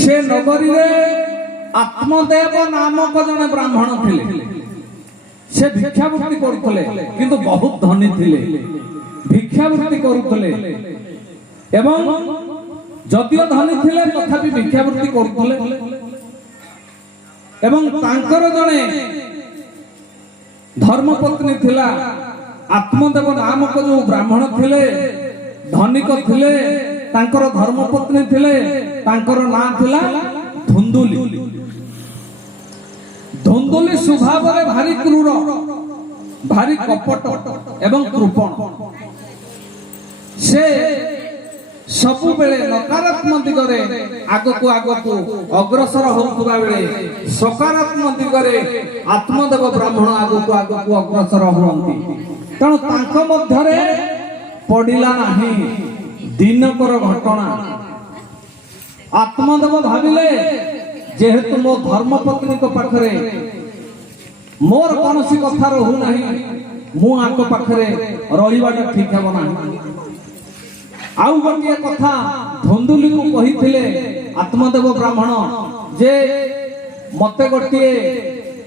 से नगरी रे आत्मदेव नामक जने ब्राह्मण थिले से भिक्षावृत्ति करुले किंतु बहुत धनी थिले भिक्षावृत्ति करुले एवं जदियो धनी थिले तथापि भिक्षावृत्ति करुले एवं तांकर जने धर्मपत्नी थिला आत्मदेव नामक जो ब्राह्मण थिले धनिक थिले तांकर धर्मपत्नी थिले तांकर नाम थिला धुंदुली धुंदुली स्वभाव रे भारी क्रूर भारी कपट एवं कृपण से सबु बेले नकारात्मक दिगरे आगको आगको अग्रसर होउतबा बेले सकारात्मक दिगरे आत्मदेव ब्राह्मण आगको आगको अग्रसर होंती तण तांक मध्यरे पडिला नाही दिनकर घटना आत्मदेव भाविले जेहेतु मो धर्मपत्नी को पाखरे मोर कोनसी कथा रहू नाही मु आको पाखरे रहिबाटा ठीक हेबो नाही आउ गोटे कथा धुंदुली को कहिथिले आत्मदेव ब्राह्मण जे मते गोटे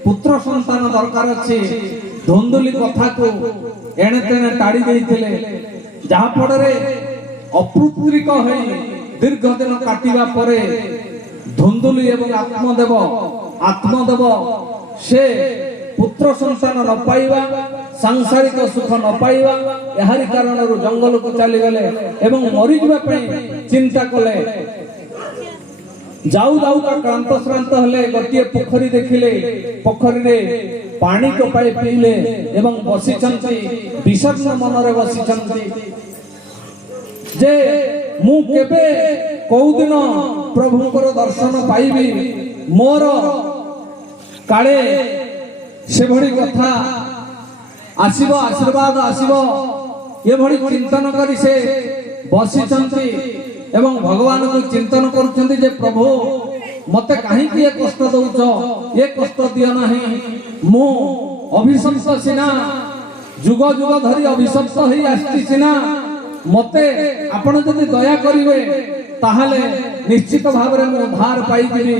पुत्र संतान दरकार अछि धुंदुली कथा को एणे तेने टाड़ी देथिले जहा पड़े अपुत्रिक है दीर्घ दिन काटिबा परे धुंदुली एवं आत्मदेव से पुत्र संतान न पाइबा सांसारिक सुख न पाइबा एहारी कारण जंगल को चली गले एवं मरी जिबा पई चिंता कले जाऊ जाऊ का क्रांत श्रांत हले गोटे पोखरी देखिले पोखरी रे पानी को पाई पीले एवं बसी चंती विषन्न मन रे बसी चंती जे मु केबे को दिन प्रभुकर दर्शन पाइबी मोर काले से भड़ी कथा आसीबो आशीर्वाद आसीबो ये भड़ी चिंतन करी से बसी चंती एवं भगवान को चिंतन करुचंती जे प्रभु मते काहे कि ये कष्ट दउछो ये कष्ट दियो नाही मु अभिशप्त सिना जुग जुग धरी अभिशप्त होई आस्ति सिना मते आपण जदि दया करिवे ताहाले निश्चित भाव रे मु उद्धार पाई जिवि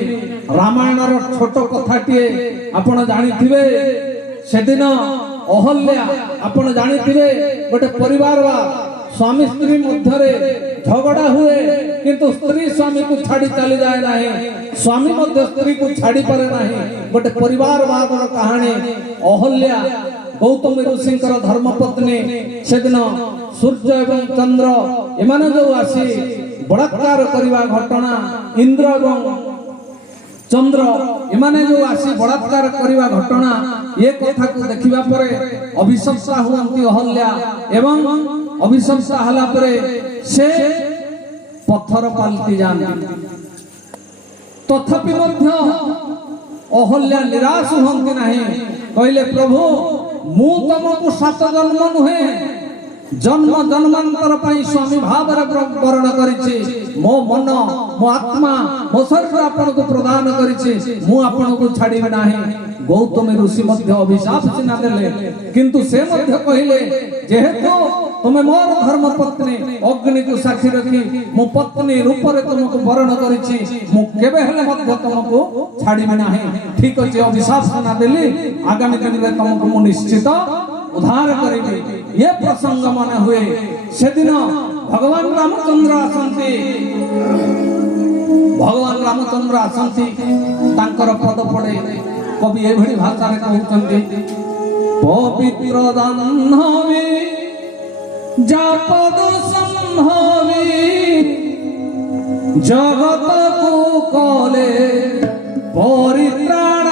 रामायण रो छोटो कथाटिए आपण जानिथिबे सेदिन अहल्या आपण जानिथिबे गोटे परिवार वा स्वामी स्त्री मध्यरे झगड़ा हुए किंतु स्त्री स्वामी को छाड़ी चली जाए नहीं स्वामी मध्य स्त्री को छाड़ी पारे नहीं गोटे परिवार वादर कहानी अहल्या गौतम ऋषिंकर धर्मपत्नी सेदिन सूर्य एवं चंद्र एमाने जो आसी बलात्कार करवा घटना इंद्र एवं चंद्र एमाने जो आसी बलात्कार करवा घटना ये कथा को देखिबा परे अभिशप्ता हुअंती अहल्या एवं अभिशप्ता हला परे से पत्थर पालती जाती तथापि मध्य अहल्या निराश हुअंती नहीं कहले प्रभु मु तुमको 7 जन्म नुहे जन्म जन्मांतर पाई स्वामी भाव वर्ण करिछि मो मन मो आत्मा मो शरीर आपन को प्रदान करिछि मु आपन को छाड़िबे नाही गौतम ऋषि मध्य अभिशाप सिना देले किंतु से मध्य कहिले जेहेतु तुमे मोर धर्म पत्नी अग्नि को साक्षी रखी मो पत्नी रूप रे तुमको वर्ण करिछि मु केबे हेले मध्य तुमको छाड़िबे नाही ठीक अछि अभिशाप सिना देली आगामी दिन रे तुमको मु निश्चित उद्धार करिबे ये प्रसंग मन हुए सेदिन भगवान रामचंद्र आसंती तांकर पद पड़े कवि ए भली भाषा रे कहउचंती पवित्र जाह्नवी जा पद संभवी जगत को कले परित्राण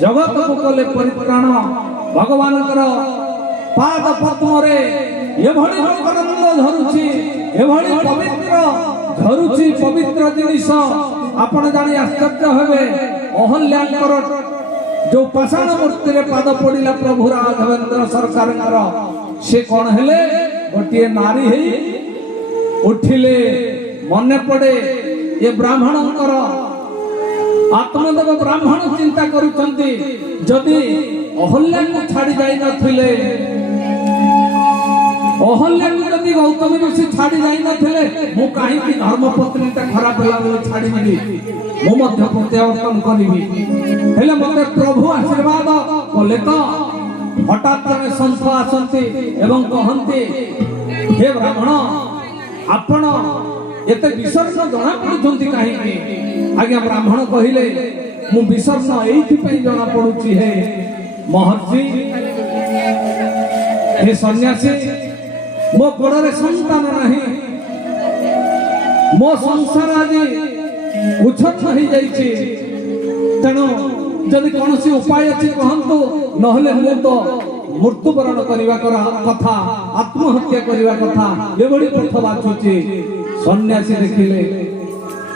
जगत को कले परित्राण ଭଗବାନଙ୍କର ପାଦ ପଦ୍ମରେ ଏଭଳି ମକରନ୍ଦ ଝରୁଛି, ଏଭଳି ପବିତ୍ର ଝରୁଛି ପବିତ୍ର ଜିନିଷ। ଆପଣ ଜାଣି ଆଶ୍ଚର୍ଯ୍ୟ ହେବେ, ଅହଲ୍ୟାଙ୍କର ଯୋଉ ପାଷାଣ ମୂର୍ତ୍ତିରେ ପାଦ ପଡିଲା ପ୍ରଭୁ ରାଘବେନ୍ଦ୍ର ସରକାରଙ୍କର, ସେ କଣ ହେଲେ? ଗୋଟିଏ ନାରୀ ହେଇ ଉଠିଲେ। ମନେ ପଡେ ଏ ବ୍ରାହ୍ମଣଙ୍କର, ଆତ୍ମଦେବ ବ୍ରାହ୍ମଣ ଚିନ୍ତା କରୁଛନ୍ତି, ଯଦି ଅହଲ୍ୟାକୁ ଛାଡି ଯାଇ ନଥିଲେ, ଅହଲ୍ୟାକୁ ଯଦି ଗୌତମୀ ଋଷି ଛାଡି ଯାଇ ନଥିଲେ, ମୁଁ କାହିଁକି ଧର୍ମପତ୍ନୀଟା ଖରାପ ହେଲା ବୋଲି ଛାଡିବି? ମୁଁ ମଧ୍ୟ ପ୍ରତ୍ୟାବର୍ତ୍ତନ କରିବି। ହେଲେ ମତେ ପ୍ରଭୁ ଆଶୀର୍ବାଦ କଲେ ତ। ହଠାତ୍ ଜଣେ ସନ୍ଥ ଆସନ୍ତି ଏବଂ କହନ୍ତି, ହେ ବ୍ରାହ୍ମଣ, ଆପଣ ଏତେ ବିଷର୍ଣ୍ଣ ଜଣା ପଡୁଛନ୍ତି କାହିଁକି? ଆଜ୍ଞା, ବ୍ରାହ୍ମଣ କହିଲେ, ମୁଁ ବିଷର୍ଣ୍ଣ ଏଇଥିପାଇଁ ଜଣା ପଡୁଛି ହେ ମହର୍ଷି, ହେ ସନ୍ନ୍ୟାସୀ, ମୋ ଗୋଡ଼ରେ ସନ୍ତାନ ନାହିଁ, ମୋ ସଂସାର ଆଜି ଉଚ୍ଛନ୍ନ ହେଇଯାଇଛି। ତେଣୁ ଯଦି କୌଣସି ଉପାୟ ଅଛି କହନ୍ତୁ, ନହେଲେ ମୁଁ ତ ମୃତ୍ୟୁବରଣ କରିବା କଥା, ଆତ୍ମହତ୍ୟା କରିବା କଥା, ଏଭଳି ପଥ ବାଛୁଛି। ସନ୍ନ୍ୟାସୀ ଦେଖିଲେ,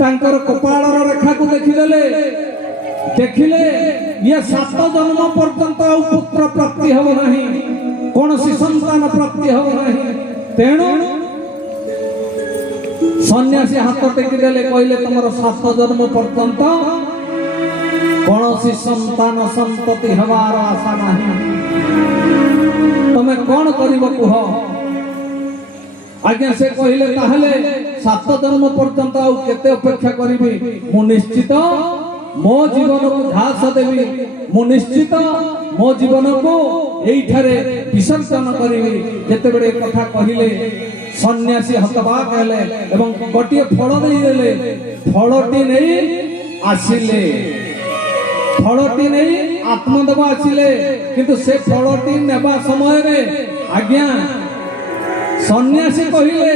ତାଙ୍କର କପାଳର ରେଖାକୁ ଦେଖିଦେଲେ, ଦେଖିଲେ ଇଏ 7 ଜନ୍ମ ପର୍ଯ୍ୟନ୍ତ ଆଉ ପୁତ୍ର ପ୍ରାପ୍ତି ହେବ ନାହିଁ, କୌଣସି ସନ୍ତାନ ପ୍ରାପ୍ତି ହେବ ନାହିଁ। ତେଣୁ ସନ୍ନ୍ୟାସୀ ହାତ ଟେକି ଦେଲେ, କହିଲେ, ତମର 7 ଜନ୍ମ ପର୍ଯ୍ୟନ୍ତ କୌଣସି ସନ୍ତାନ ସନ୍ତତି ହେବାର ଆଶା ନାହିଁ, ତମେ କଣ କରିବ କୁହ? ଆଜ୍ଞା, ସେ କହିଲେ, ତାହେଲେ 7 ଜନ୍ମ ପର୍ଯ୍ୟନ୍ତ ଆଉ କେତେ ଅପେକ୍ଷା କରିବି? ମୁଁ ନିଶ୍ଚିତ ମୋ ଜୀବନକୁ ଝାସ ଦେବି, ମୁଁ ନିଶ୍ଚିତ ମୋ ଜୀବନକୁ ଏଇଠାରେ ବିସର୍ଜନ କରିବି। ଯେତେବେଳେ କଥା କହିଲେ, ସନ୍ନ୍ୟାସୀ ହତବାକ ହେଲେ ଏବଂ ଗୋଟିଏ ଫଳ ଦେଇଦେଲେ। ଫଳଟି ନେଇ ଆସିଲେ, ଫଳଟି ନେଇ ଆତ୍ମଦେବ ଆସିଲେ। କିନ୍ତୁ ସେ ଫଳଟି ନେବା ସମୟରେ ଆଜ୍ଞା ସନ୍ନ୍ୟାସୀ କହିଲେ,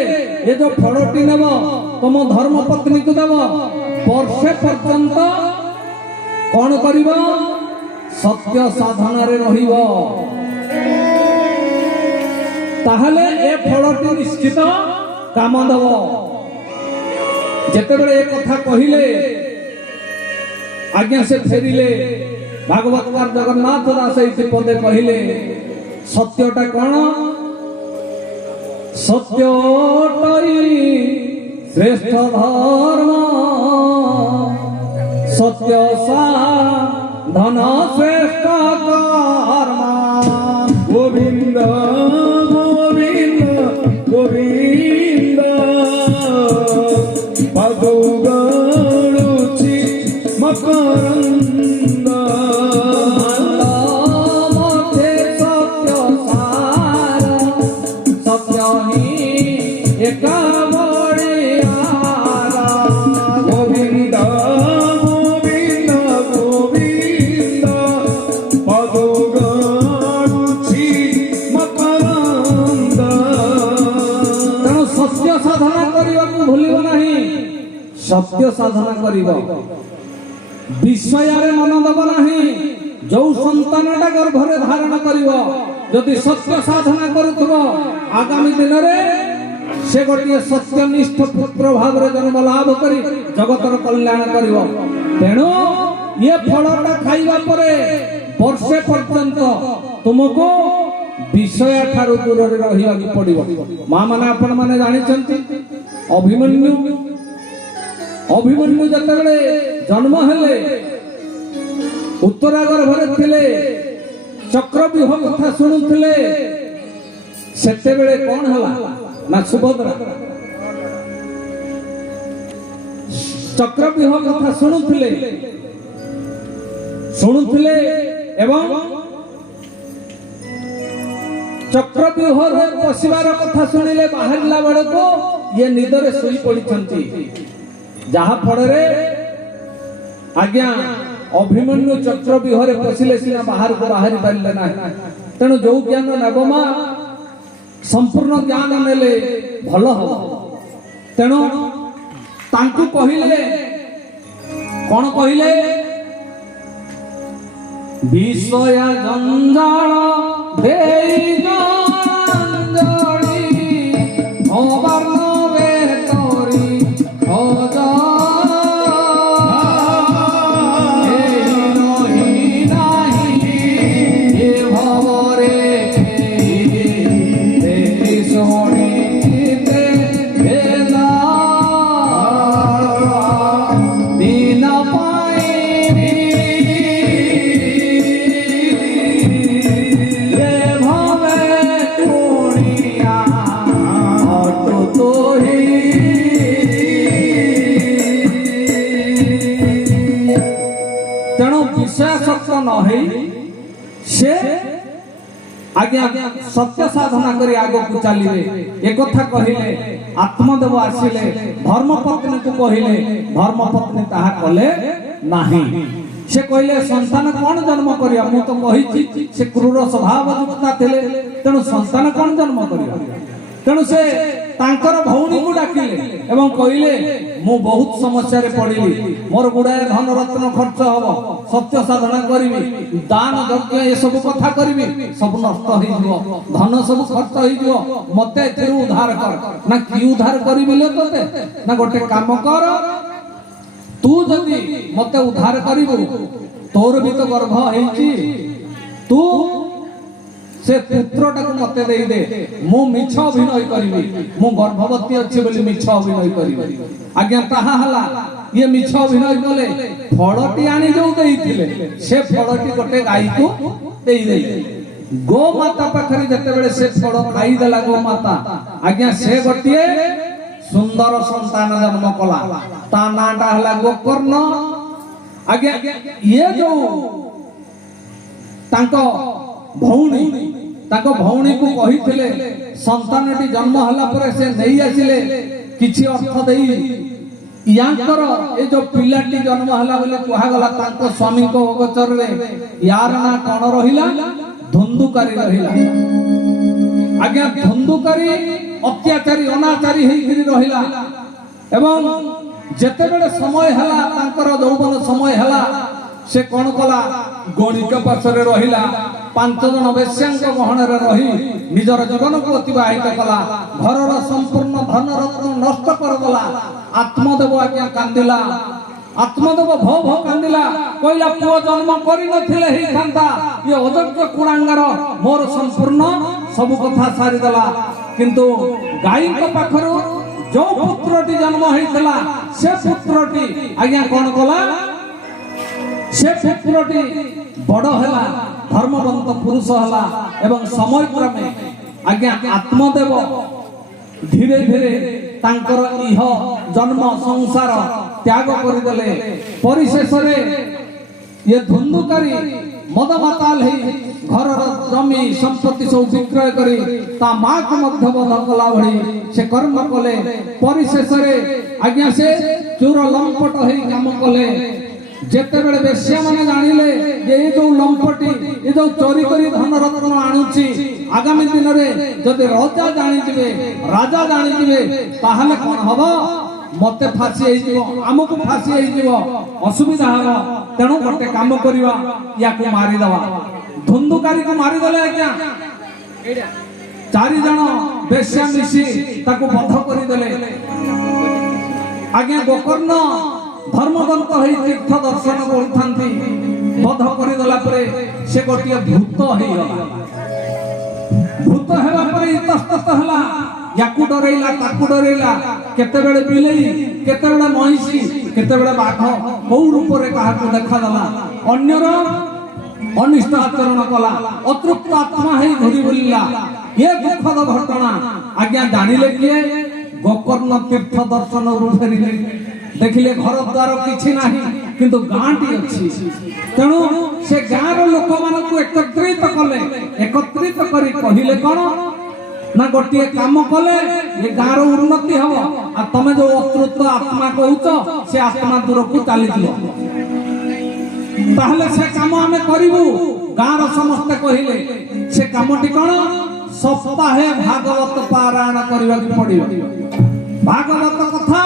ଏ ଯୋଉ ଫଳଟି ନେବ ତମ ଧର୍ମପତ୍ନୀକୁ ଦେବ, ବର୍ଷେ ପର୍ଯ୍ୟନ୍ତ କଣ କରିବ? ସତ୍ୟ ସାଧନାରେ ରହିବ। ତାହେଲେ ଏ ଫଳଟି ନିଶ୍ଚିତ କାମ ଦେବ। ଯେତେବେଳେ ଏ କଥା କହିଲେ, ଆଜ୍ଞା ସେ ଫେରିଲେ। ଭାଗବତକାର ଜଗନ୍ନାଥ ଦାସ ଏଇଠି ପଦେ କହିଲେ, ସତ୍ୟଟା କଣ? ସତ୍ୟଟଇ ଶ୍ରେଷ୍ଠ ଧର୍ମ, ସତ୍ୟ ସାଧନ ଶ୍ରେଷ୍ଠ କର୍ମ। গোবিন্দ গোবিন্দ গোবিন্দ পাদৌ গড়ুছি মকরন্দ। মধ্যে সত্য সার, সত্য হি একা বড়িয়ার। গোবিন্দ গোবিন্দ গোবিন্দ পাদৌ গড়ুছি মকরন্দ। ତେଣୁ ସତ୍ୟ ସାଧନା କରିବାକୁ ଭୁଲିବ ନାହିଁ। ସତ୍ୟ ସାଧନା କରିବ, ବିଷୟରେ ମନ ଦେବ ନାହିଁ। ଯୋଉ ସନ୍ତାନଟା ଗର୍ଭରେ ଧାରଣ କରିବ, ଯଦି ସତ୍ୟ ସାଧନା କରୁଥିବ, ଆଗାମୀ ଦିନରେ ସେ ଗୋଟିଏ ସତ୍ୟନିଷ୍ଠ ପୁତ୍ର ଭାବରେ ଜନ୍ମ ଲାଭ କରି ଜଗତର କଲ୍ୟାଣ କରିବ। ତେଣୁ ଇଏ ଫଳଟା ଖାଇବା ପରେ ବର୍ଷେ ପର୍ଯ୍ୟନ୍ତ ତୁମକୁ ବିଷୟ ଠାରୁ ଦୂରରେ ରହିବାକୁ ପଡିବ। ମା ମାନେ ଆପଣ ମାନେ ଜାଣିଛନ୍ତି, ଅଭିମନ୍ୟୁ ଯେତେବେଳେ ଜନ୍ମ ହେଲେ, ଉତ୍ତରା ଗର୍ଭରେ ଥିଲେ, ଚକ୍ରବ୍ୟୁହ କଥା ଶୁଣୁଥିଲେ। ସେତେବେଳେ କଣ ହେଲା ନା, ସୁଭଦ୍ରା ଚକ୍ରବ୍ୟୁହ କଥା ଶୁଣୁଥିଲେ ଏବଂ ଚକ୍ରବ୍ୟୁହରେ ପଶିବାର କଥା ଶୁଣିଲେ। ବାହାରିଲା ବେଳକୁ ଇଏ ନିଦରେ ଶୋଇ ପଡିଛନ୍ତି, ଯାହା ଫଳରେ ଆଜ୍ଞା ଅଭିମନ୍ୟୁ ଚକ୍ରବ୍ୟୁହରେ ପଶିଲେ ସିନା ବାହାରକୁ ବାହାରି ପାରିଲେ ନାହିଁ। ତେଣୁ ଯୋଉ ଜ୍ଞାନ ନେବ ମା, ସମ୍ପୂର୍ଣ୍ଣ ଜ୍ଞାନ ନେଲେ ଭଲ ହବ। ତେଣୁ ତାଙ୍କୁ କହିଲେ, କଣ କହିଲେ বিষয় জঞ্জাল দেই জঞ্জলি হবার নবে তরি খোঁজ এই নহি নাহি এ ভবরে দেখি শুনিতে হেলা দিন পাইনি এ ভাবে কুড়িয়া অটো তোহি তেণু ବିଷୟାସକ୍ତ ନ ହେଇ ସେ ଆଜ୍ଞା ସତ୍ୟ ସାଧନା କରି ଆଗକୁ ଚାଲିବେ। ଏକଥା କହିଲେ ଆତ୍ମଦେବ ଆସିଲେ ଧର୍ମପତ୍ନୀକୁ କହିଲେ, ଧର୍ମପତ୍ନୀ ତାହା କଲେ ନାହିଁ। ସେ କହିଲେ ସନ୍ତାନ କଣ ଜନ୍ମ କରିବା? ମୁଁ ତ କହିଛି ସେ କ୍ରୂର ସ୍ୱଭାବ ଯୁକ୍ତା ଥିଲେ, ତେଣୁ ସନ୍ତାନ କଣ ଜନ୍ମ କରିବା? ତେଣୁ ସେ ତାଙ୍କର ଭଉଣୀକୁ ଡାକିଲେ ଏବଂ କହିଲେ ମୁଁ ବହୁତ ସମସ୍ୟାରେ ପଡ଼ିଲି, ମୋର ଗୁଡ଼ାଏ ଧନ ରତ୍ନ ଖର୍ଚ୍ଚ ହବ, ସତ୍ୟ ସାଧନା କରିବି, ଦାନ ଯଜ୍ଞ ଏସବୁ କଥା କରିବି, ସବୁ ନଷ୍ଟ ହେଇଯିବ, ଧନ ସବୁ ଖର୍ଚ୍ଚ ହେଇଯିବ, ମତେ ଏଥିରୁ ଉଦ୍ଧାର କର। ନା କି ଉଦ୍ଧାର କରିବି ଲୋ ତତେ? ନା ଗୋଟେ କାମ କର, ତୁ ଯଦି ମତେ ଉଦ୍ଧାର କରିବୁ, ତୋର ବି ତ ଗର୍ଭ ହେଇଛି, ତୁ ସେ ପୁତ୍ରଟାକୁ ମତେ ଦେଇଦେ, ମୁଁ ମିଛ ଅଭିନୟ କରିବି, ମୁଁ ଗର୍ଭବତୀ ଅଛି ବୋଲି ମିଛ ଅଭିନୟ କରିବି। ଆଜ୍ଞା ତାହା ହେଲା। ଇଏ ମିଛ ଅଭିନୟ କଲେ, ଫଳଟି ଆଣି ଯୋଉ ଦେଇଥିଲେ ସେ ଫଳଟି ଗୋଟେ ଗାଈକୁ ଦେଇଦେଲେ। ଗୋମାତା ପାଖରେ ଯେତେବେଳେ ସେ ଫଳ ଖାଇଦେଲା ଗୋମାତା, ଆଜ୍ଞା ସେ ଗୋଟିଏ ସୁନ୍ଦର ସନ୍ତାନ ଜନ୍ମ କଲା, ତା ନାଁଟା ହେଲା ଗୋକର୍ଣ୍ଣ। ଆଜ୍ଞା ଇଏ ଯୋଉ ତାଙ୍କ ଭଉଣୀକୁ କହିଥିଲେ ସନ୍ତାନଟି ଜନ୍ମ ହେଲା ପରେ ସେ ନେଇ ଆସିଲେ କିଛି ଅର୍ଥ ଦେଇ, ୟାଙ୍କର ଏ ଯୋଉ ପିଲାଟି ଜନ୍ମ ହେଲା ବୋଲି କୁହାଗଲା ତାଙ୍କ ସ୍ୱାମୀଙ୍କ ଅଗୋଚରରେ, ୟାର ନାଁ କଣ ରହିଲା? ଧୁନ୍ଦୁକାରୀ ରହିଲା। ଆଜ୍ଞା ଧୁନ୍ଦୁକାରୀ ଅତ୍ୟାଚାରୀ ଅନାଚାରୀ ହେଇକିରି ରହିଲା। ଏବଂ ଯେତେବେଳେ ସମୟ ହେଲା, ତାଙ୍କର ଯୌବନ ସମୟ ହେଲା, ସେ କଣ କଲା? ଗଣିକ ପାଶରେ ରହିଲା, 5 ଜଣ ବେଶ୍ୟାଙ୍କ ଗହଣରେ ରହି ନିଜର ଜୀବନକୁ ଅତିବାହିତ କଲା, ଘରର ସମ୍ପୂର୍ଣ୍ଣ ଧନ ରତ୍ନ ନଷ୍ଟ କରିଦେଲା। ଆତ୍ମଦେବ ଆଜ୍ଞା କାନ୍ଦିଲା, ଆତ୍ମଦେବ ଭୋ ଭୋ କାନ୍ଦିଲା, କହିଲା ପୁଅ ଜନ୍ମ କରିନଥିଲେ ହେଇଥାନ୍ତା, ଇଏ ଅଯୋଗ୍ୟ କୁଳାଙ୍ଗାର ମୋର ସମ୍ପୂର୍ଣ୍ଣ ସବୁ କଥା ସାରିଦେଲା। କିନ୍ତୁ ଗାଈଙ୍କ ପାଖରୁ ଯୋଉ ପୁତ୍ରଟି ଜନ୍ମ ହେଇଥିଲା ସେ ପୁତ୍ରଟି ଆଜ୍ଞା କଣ କଲା? ସେ ପୁତ୍ରଟି ବଡ଼ ହେଲା, ଧର୍ମବନ୍ତ ପୁରୁଷ ହେଲା ଏବଂ ସମୟ କ୍ରମେ ଆଜ୍ଞା ଆତ୍ମଦେବ ଧୀରେ ଧୀରେ ତାଙ୍କର ଇହ ଜନ୍ମ ସଂସାର ତ୍ୟାଗ କରିଦେଲେ। ପରିଶେଷରେ ଇଏ ଧୁନ୍ଦୁକାରୀ ମଦ ମାତାଲ ହେଇ ଘରର ଜମି ସମ୍ପତ୍ତି ସବୁ ବିକ୍ରୟ କରି ତା ମାକୁ ମଧ୍ୟ ବଧ କଲା ଭଳି ସେ କର୍ମ କଲେ। ପରିଶେଷରେ ଆଜ୍ଞା ସେ ଚୋର ଲମ୍ପଟ ହେଇ କାମ କଲେ। ଯେତେବେଳେ ବେଶ୍ୟାମାନେ ଜାଣିଲେ ଯେ ଏ ଯୋଉ ଲମ୍ପଟି, ଏ ଯୋଉ ଚୋରି କରି ଧନ ରତ୍ନ ଆଣୁଛି, ଆଗାମୀ ଦିନରେ ଯଦି ରାଜା ଜାଣିଯିବେ ତାହେଲେ କଣ ହବ? ମତେ ଫାଶୀ ହେଇଯିବ, ଆମକୁ ଫାଶୀ ହେଇଯିବ, ଅସୁବିଧା ହବ। ତେଣୁ ଗୋଟେ କାମ କରିବା, ୟାକୁ ମାରିଦେବା। ଧୁନ୍ଦୁକାରୀକୁ ମାରିଦେଲେ ଆଜ୍ଞା 4 ଜଣ ବେଶ୍ୟା ମିଶି ତାକୁ ବଧ କରିଦେଲେ। ଆଜ୍ଞା ଗୋକର୍ଣ୍ଣ ଧର୍ମବନ୍ତ ହେଇ ତୀର୍ଥ ଦର୍ଶନ କରୁଥାନ୍ତି, ବଧ କରିଦେଲା ପରେ ସେ ଗୋଟିଏ ଭୂତ ହେଇଗଲା। ଭୂତ ହେବା ପରେ ଇତସ୍ତତ ହେଲା, ୟାକୁ ଡରେଇଲା ତାକୁ ଡରେଇଲା, କେତେବେଳେ ବିଲେଇ, କେତେବେଳେ ମହିଷୀ, କେତେବେଳେ ବାଘ, କୋଉ ରୂପରେ କାହାକୁ ଦେଖାଦେଲା, ଅନ୍ୟର ଅନିଷ୍ଟ ଆଚରଣ କଲା, ଅତୃପ୍ତ ଆତ୍ମା ହେଇ ଘୁରି ବୁଲିଲା। ଏ ଦୁଃଖଦ ଘଟଣା ଆଜ୍ଞା ଜାଣିଲେ କିଏ? ଗୋକର୍ଣ୍ଣ ତୀର୍ଥ ଦର୍ଶନରୁ ଫେରିଲେ, ଦେଖିଲେ ଘର ଦ୍ୱାର କିଛି ନାହିଁ, କିନ୍ତୁ ଗାଁଟି ଅଛି। ତେଣୁ ସେ ଗାଁର ଲୋକମାନଙ୍କୁ ଏକତ୍ରିତ କଲେ, ଏକତ୍ରିତ କରି କହିଲେ କଣ ନା ଗୋଟିଏ କାମ କଲେ ଏ ଗାଁର ଉନ୍ନତି ହବ, ଆଉ ତମେ ଯୋଉ ଅତୃପ୍ତ ଆତ୍ମା କହୁଛ ସେ ଆତ୍ମା ଦୂରକୁ ଚାଲିଯିବ, ତାହେଲେ ସେ କାମ ଆମେ କରିବୁ। ଗାଁର ସମସ୍ତେ କହିଲେ ସେ କାମଟି କଣ? ସପ୍ତାହେ ଭାଗବତ ପାରାୟଣ କରିବାକୁ ପଡିବ। ଭାଗବତ କଥା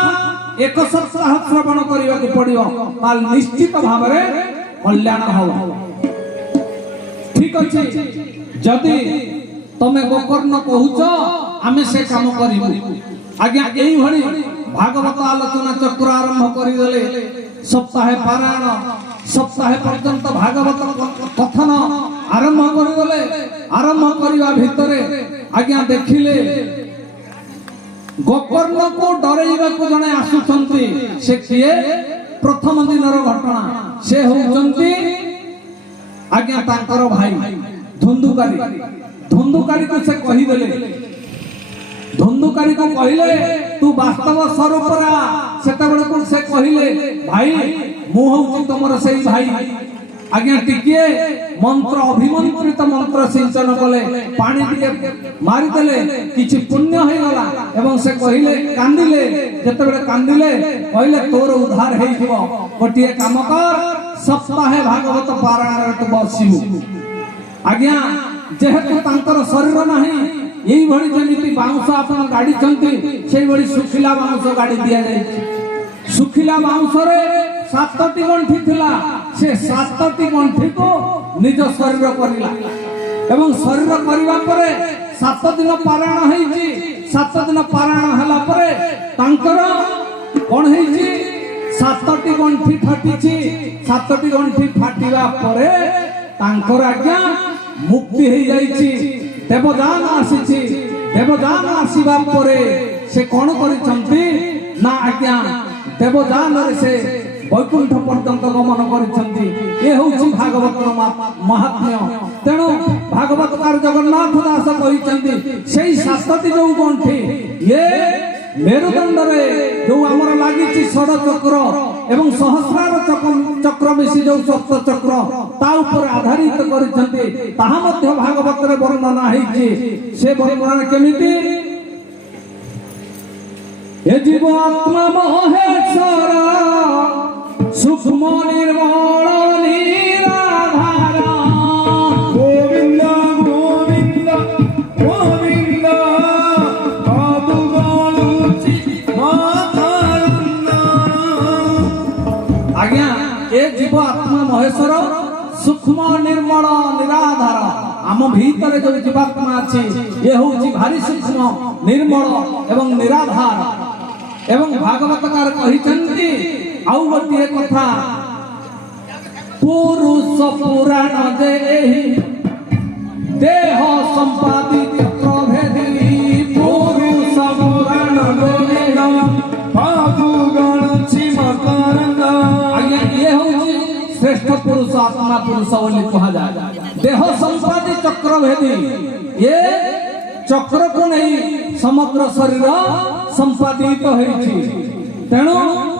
1 ସପ୍ତାହ ଶ୍ରବଣ କରିବାକୁ ପଡିବ, ତାହେଲେ ନିଶ୍ଚିତ ଭାବରେ କଲ୍ୟାଣ ହବ। ठीक अच्छे जदि तमे गोकर्ण कहूच आमे से काम करिबु आज्ञा एई भली भागवत आलोचना चक्र आरंभ करिदेले सप्ताहे पारायण सप्ताहे पर्यंत भागवत कथन आरंभ करिदेले आरंभ करिवा भितरे आज्ञा देखिले गोकर्ण को डरेइबा को जने आसुचंती से किए प्रथम दिनर घटना से होचंती आज्ञा तांकर भाई धुंदुकारी को से कहि देले धुंदुकारी को कहिले तू वास्तव स्वरूपरा सेतबेले को से कहिले भाई मु होउची तमर सेई भाई आज्ञा टिके मंत्र अभिमंत्रित मंत्र सिंचन कले पानी टिके मारी देले किछि पुण्य होई गला एवं से कहिले कांदिले जेतबेले कांदिले कहिले तोर उद्धार हेई जिवो गोटिए काम कर सप्ताहे भागवत पारायण तू बसिबु आज्ञा जेहेतु तांकर शरीर नाही एई भली जेमिति बाउंस आपण गाडी चंती सेई भली सुखिला बाउंस गाडी दिया जाय सुखिला बाउंस रे 7टी गंठी थिला से 7टी गंठी को निज शरीर करिला एवं शरीर करिवा परे 7 दिन पारायण हेइची 7 दिन पारायण हला परे तांकर कोन हेइची 7टी गंठी फाटिची 7टी गंठी फाटिवा परे तांकर आज्ञा मुक्ति हेइ जाइची देवदान आसीची देवदान आसीबा परे से कोन करिसंती ना आज्ञा देवदान रे से वैकुंठ पर्यंत गमन करिसंती ए होउची भागवत महात्म्य तेणु भागवतकार जगन्नाथ दास कहिसंती सेई 7टी जो गंठी ये मेरुदंड रे जो हमर लागिची षड चक्र एवं सहस्रार चक्र मिसी जो सप्त चक्र ता ऊपर आधारित करिसंती ताहा मध्य भागवत रे वर्णना हेइची से वर्णना केमिति ए जीव आत्मा महेश्वर सूक्ष्म निर्मल निराधार गोविंद गोविंद गोविंद पादुगालुचि मातारंदा आज्ञा ए जीव आत्मा महेश्वर सूक्ष्म निर्मल निराधार आम भीतर जो जीवात्मा अछि ये होउची भारी सूक्ष्म निर्मल एवं निराधार एवं भागवतकार कहिचंती आउ गोटे कथा पुरुष पुराण जे देह संपादी चक्र भेदी पुरुष पुराण जे पादुगालुचि मातारंदा आज्ञा ये होउची श्रेष्ठ पुरुष आत्मा पुरुष बोली कहा जाए देह संपादी चक्र भेदी ये चक्र को नहीं समग्र शरीर संपादित होइछि तेणु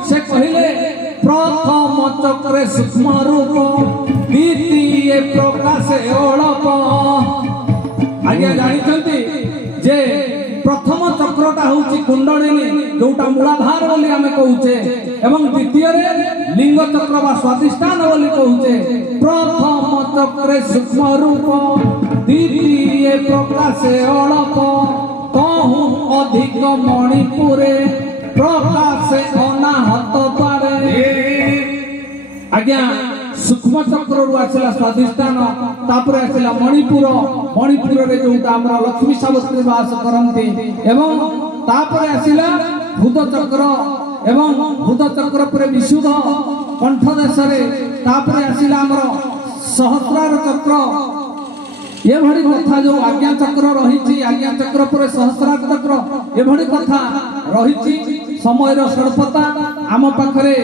से कहिले प्रथम चक्रे सूक्ष्म रूप द्वितीय प्रकाश ओळप आज्ञा जानिछंती जे प्रथम चक्रटा होउछि कुंडलिनी जोटा मूलाधार बोली आमे कहूचे एवं द्वितीय रे लिंग चक्र बा स्वादिष्ठान बोली कहूचे प्रथम चक्रे सूक्ष्म रूप द्वितीय प्रकाश ओळप कहूं अधिक मणिपुरे प्रकाश अनाहत पारे आज्ञा सूक्ष्म चक्र रु आसिला स्वादिष्ठान तापर आसिला मणिपुर मणिपुर रे जोटा हमरा लक्ष्मी सावित्री वास करंती एवं तापर आसिला भूत चक्र एवं भूत चक्र पर विशुद्ध कंठ देश रे तापर आसिला हमरा सहस्रार चक्र ये भली कथा जो आज्ञा चक्र रही आज्ञा चक्र पर सहस्रार चक्र ये भली कथा रही समय स्वल्पता आम पाखरे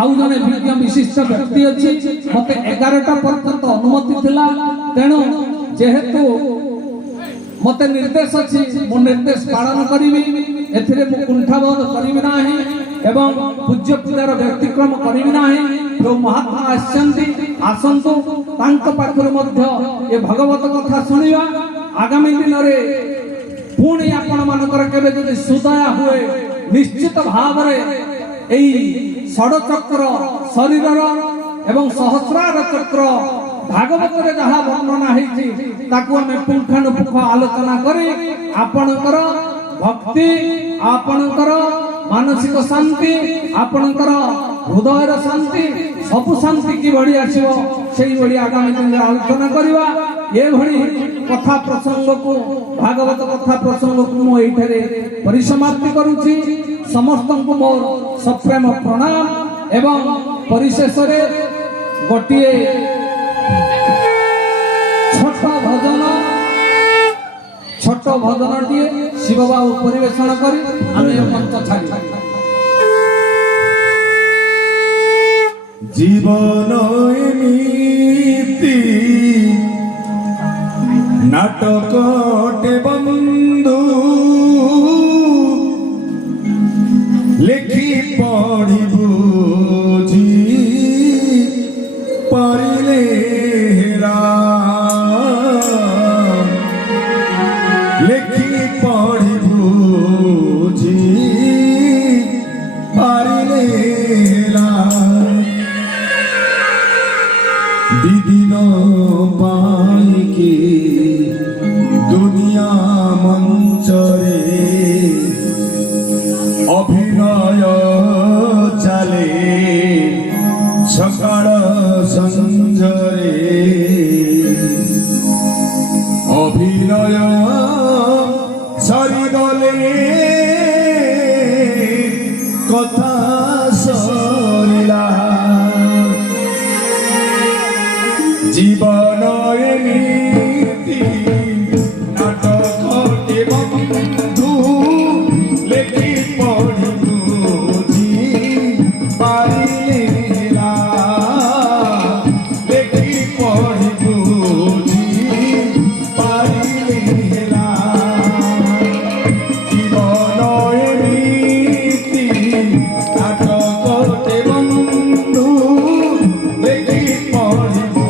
आउ जने विज्ञ विशिष्ट व्यक्ति अच्छी मते 11टा पर्यंत अनुमति थिला तेणु जेहेतु मते निर्देश अच्छी मो निर्देश पालन करिवि एथिरे मु कुंठाबोध करिवि नाही एवं पूज्य पूजार व्यक्तिक्रम करिवि नाही जो महात्मा आसंती आसंतु तांक पाखरे मध्य ए भगवत कथा सुनिवा आगामी दिन रे पुणी आपण मानकर केबे जदि सुदया हुए निश्चित भाव रे एई षड चक्र शरीरर एवं सहस्रार चक्र भागवत रे जहा वर्णना हेछि ताकू हमें पुंखानुपुंख आलोचना करी आपणकर भक्ति आपणकर मानसिक शांति आपणकर हृदयर शांति सबु शांति की बड़ी आसीबो सेही बड़ी आगामी दिन आलोचना करिवा ଏଭଳି କଥା ପ୍ରସଙ୍ଗକୁ ଭାଗବତ କଥା ପ୍ରସଙ୍ଗକୁ ମୁଁ ଏଇଠାରେ ପରିସମାପ୍ତି କରୁଛି। ସମସ୍ତଙ୍କୁ ମୋର ସପ୍ରେମ ପ୍ରଣାମ ଏବଂ ପରିଶେଷରେ ଗୋଟିଏ ଛୋଟ ଭଜନଟିଏ ଶିବ ବାବୁ ପରିବେଷଣ କରି ଆମେ ମଞ୍ଚ ଛାଡ଼ି জীবন এমিতি নাটকটে বন্ধু লেখি পড়িবু জি পারিলে হেরা লেখি পড়িবু জি পারিলে হেরা দিদিন পাইকি দুনিয়া মঞ্চরে অভিনয় চালে সকাল সঞ্জরে অভিনয় সরিগলে কথা সরিলা জীবন এমিতি নাটকটে বন্ধু লেখি পড়িবু জি পারিলে হেরা লেখি পড়িবু জি পারিলে হেরা জীবন এমিতি নাটকটে বন্ধু লেখি পড়িবু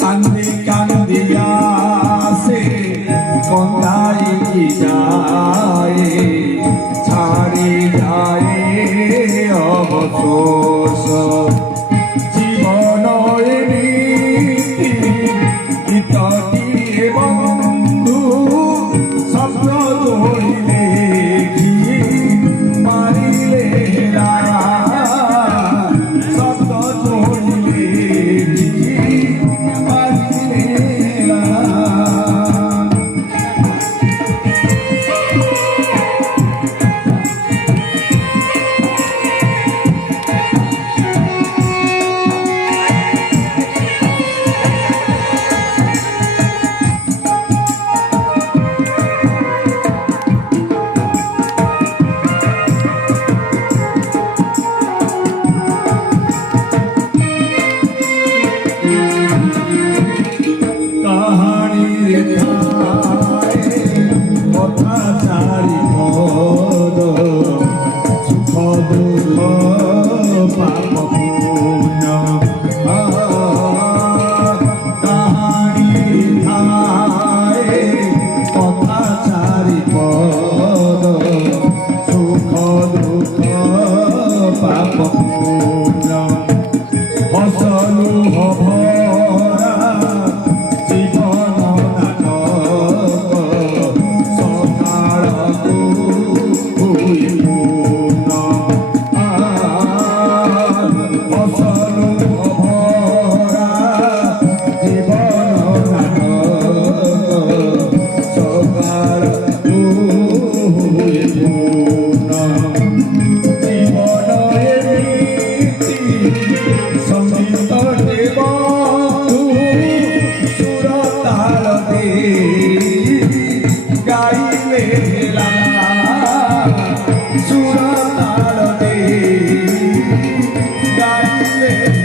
কান্দি কান্দিয়া সে কন্দাই কি যায় ছাড়ি যায় অবশোষ জীবন এমিতি গীতটি বন্ধু শব্দ ধরিলে কি মারিলে শব্দ ধরিলে কি মারিলে ଶୁଣିଲେ